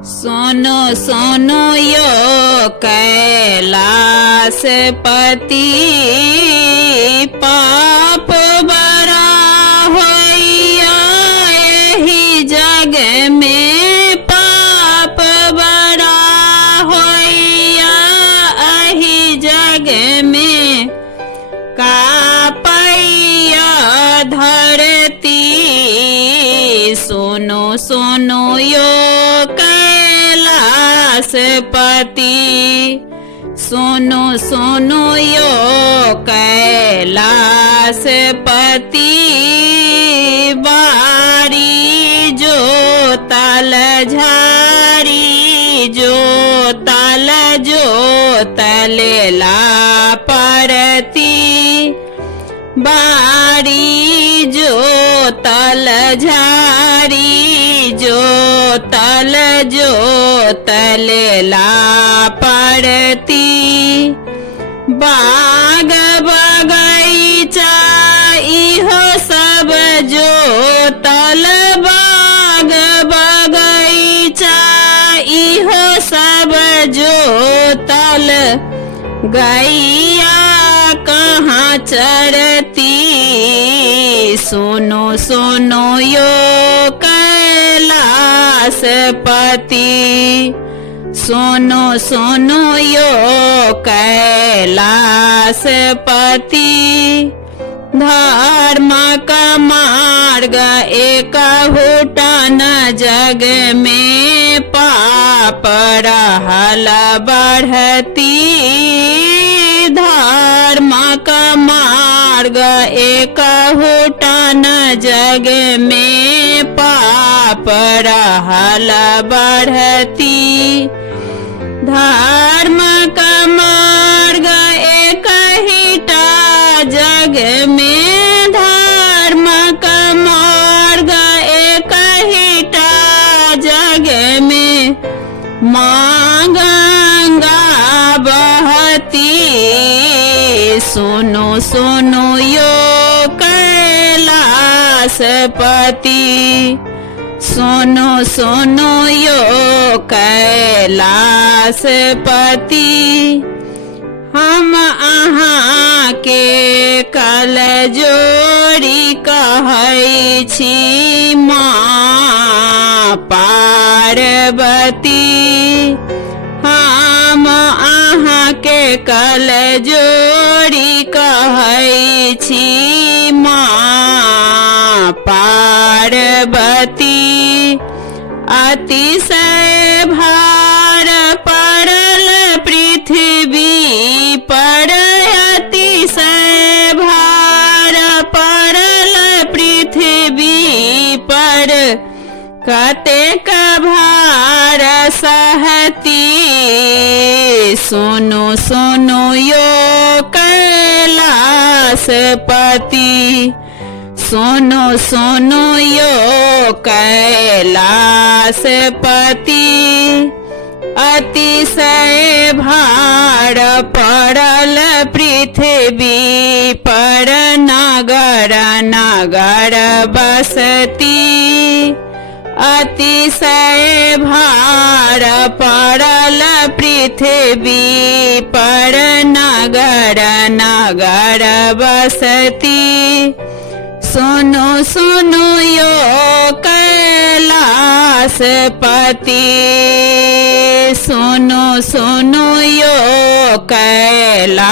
सोनो सोनो यो कैलाशपति पाप बड़ा होइया यही जग में पाप बड़ा होइया यही जग में कापैया धरती सोनो सोनो यो कैलाशपति सोनो सोनो यो कैलाशपति बारी जो तल झारी जो तलेला परती बारी जो तल झारी जो तलेला पड़ती बाग बगीचा इहो सब जो तल बाग बगीचा इहो सब जो तल गैया कहाँ चरती सोनो सोनो यो कैलाशपति सोनो सोनो यो कैलाशपति धर्म का मार्ग एक हुटन जग में पाप रहल बढ़ती धर्म का मार्ग एक हुटन जग में पाप रहल बढ़ती धर्म का मार्ग एक हिटा जग में धर्म का मार्ग एक हिटा जग में माँ गंगा बहती सोनो सोनो यो कैलाशपति सोनो सोनो यो कैलाशपति हम अहाँ के कल जोड़ी कहै छी माँ पार्वती हम अहाँ के कल जोड़ी कहै छी माँ पार्वती अतिशय भार पड़ल पृथ्वी पर अतिशय भार पड़ल पृथ्वी पर कतेक भार सहती सोनो सोनो यो कैलाशपति सोनो सोनो यो कैलाशपति अतिशय भार पड़ल पृथ्वी पर नगर नगर बसती अतिशय भार पड़ल पृथ्वी पर नगर नगर बसती सोनो सोनो यो कैलाशपति सोनो सोनो यो कैलाशपति।